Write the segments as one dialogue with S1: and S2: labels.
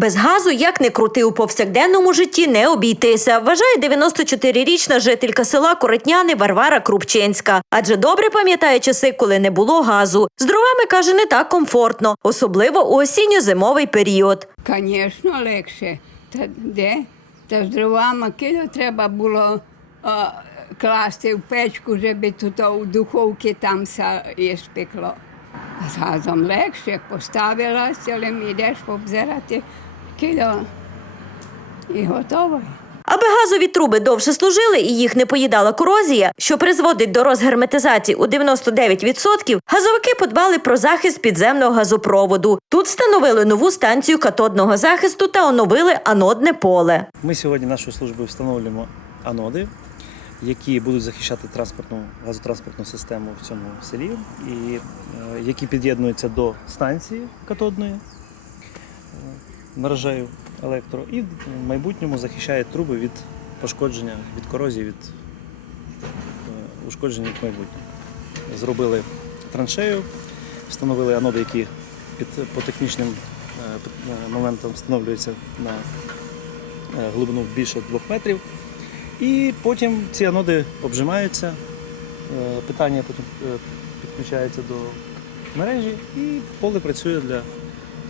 S1: Без газу, як не крути у повсякденному житті, не обійтися, вважає 94-річна жителька села Коротняни Варвара Крупчинська. Адже добре пам'ятає часи, коли не було газу. З дровами каже, не так комфортно, особливо у осінньо-зимовий період.
S2: Звісно, легше. Та де? Та з дровами кидо треба було а, класти в печку, щоб тут у духовці там все і спекло. З газом легше поставила, цілим йдеш обзирати кидо і готово.
S1: Аби газові труби довше служили і їх не поїдала корозія, що призводить до розгерметизації у 99%, газовики подбали про захист підземного газопроводу. Тут встановили нову станцію катодного захисту та оновили анодне поле.
S3: Ми сьогодні нашою службою встановлюємо аноди, які будуть захищати транспортну газотранспортну систему в цьому селі, і е, які під'єднуються до станції катодної мережею електро, і в майбутньому захищають труби від пошкодження, від корозії, від е, ушкодження в майбутньому. Зробили траншею, встановили аноди, які під, по технічним е, е, моментам встановлюються на глибину більше 2 метрів. І потім ці аноди обжимаються, питання потім підключається до мережі, і поле працює для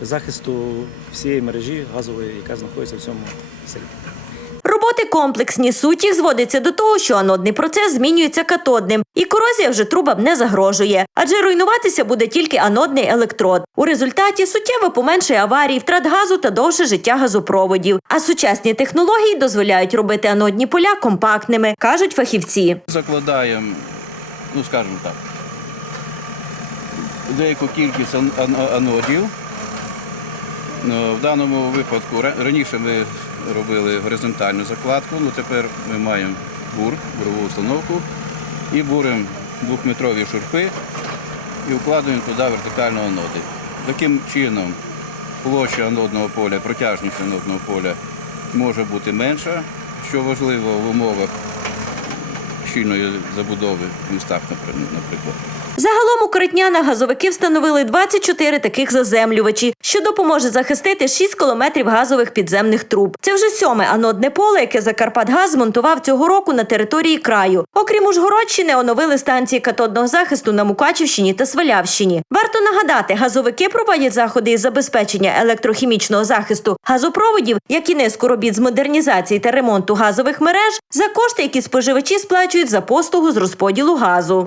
S3: захисту всієї мережі газової, яка знаходиться в цьому селі.
S1: Роботи комплексні, суть їх зводиться до того, що анодний процес змінюється катодним, і корозія вже трубам не загрожує, адже руйнуватися буде тільки анодний електрод. У результаті суттєво поменшує аварій, втрат газу та довше життя газопроводів. А сучасні технології дозволяють робити анодні поля компактними, кажуть фахівці.
S4: Закладаємо, ну скажімо так, деяку кількість ан- ан- анодів. Ну, В даному випадку раніше ми робили горизонтальну закладку, ну тепер ми маємо бур, бурову установку і буримо двохметрові шурфи і вкладаємо туди вертикально аноди. Таким чином площа анодного поля, протяжність анодного поля може бути менша, що важливо в умовах щільної забудови в містах, наприклад.
S1: Загалом у Коротняна газовики встановили 24 таких заземлювачі, що допоможе захистити 6 кілометрів газових підземних труб. Це вже сьоме анодне поле, яке Закарпатгаз змонтував цього року на території краю. Окрім Ужгородщини, оновили станції катодного захисту на Мукачівщині та Свалявщині. Варто нагадати, газовики проводять заходи із забезпечення електрохімічного захисту газопроводів, як і низку робіт з модернізації та ремонту газових мереж за кошти, які споживачі сплачують за послугу з розподілу газу.